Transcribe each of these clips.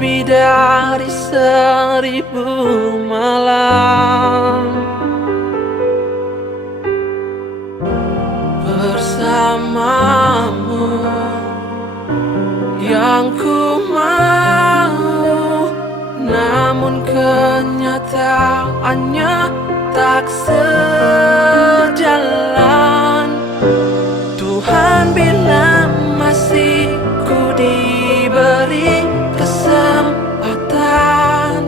lebih dari 1000 malam bersamamu. Yang ku mau, namun kenyataannya tak sejalan. Tuhan bilang masih ku diberi kesempatan,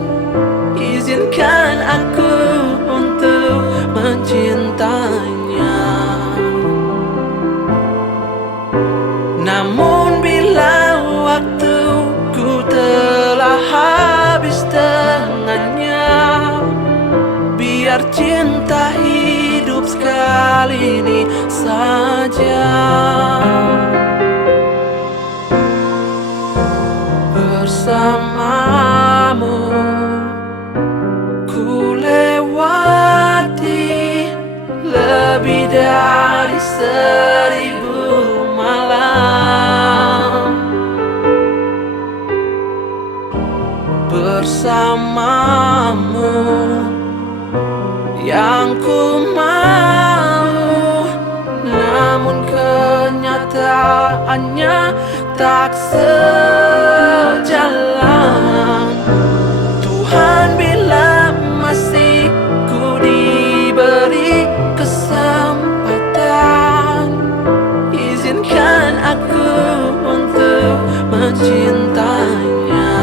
izinkan aku untuk mencintainya. Namun bila waktuku telah habis dengannya, biar cinta hidup sekali ini saja. Bersamamu ku lewati lebih dari 1000 malam. Bersamamu yang ku mau, namun kenyataannya tak sejalan. Tuhan bilang masih ku diberi kesempatan, izinkan aku untuk mencintainya.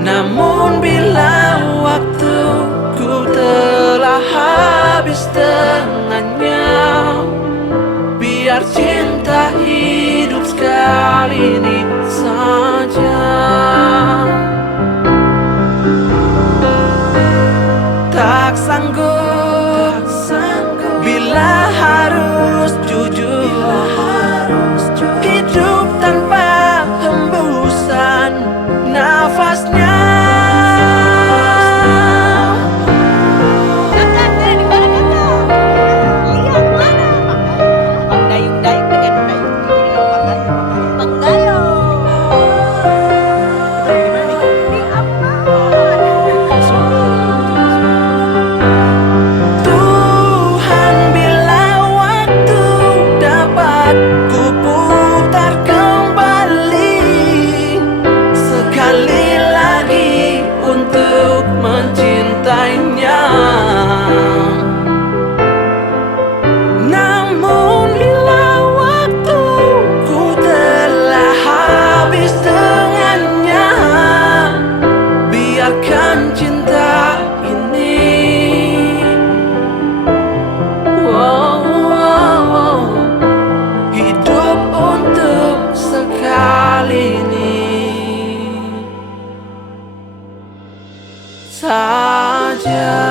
Namun bila waktuku telah habis dengannya, biar cinta hidup sekali ini saja. Tak sanggup bila harus jujur, hidup tanpa hembusan nafasnya. Namun bila waktuku telah habis dengannya, biarkan cinta ini hidup untuk sekali ini saja.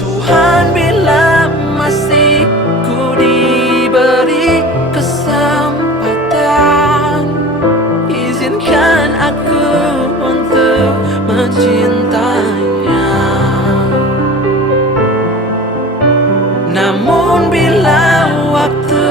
Tuhan bilang masih ku diberi kesempatan, izinkan aku untuk mencintainya. Namun bila waktu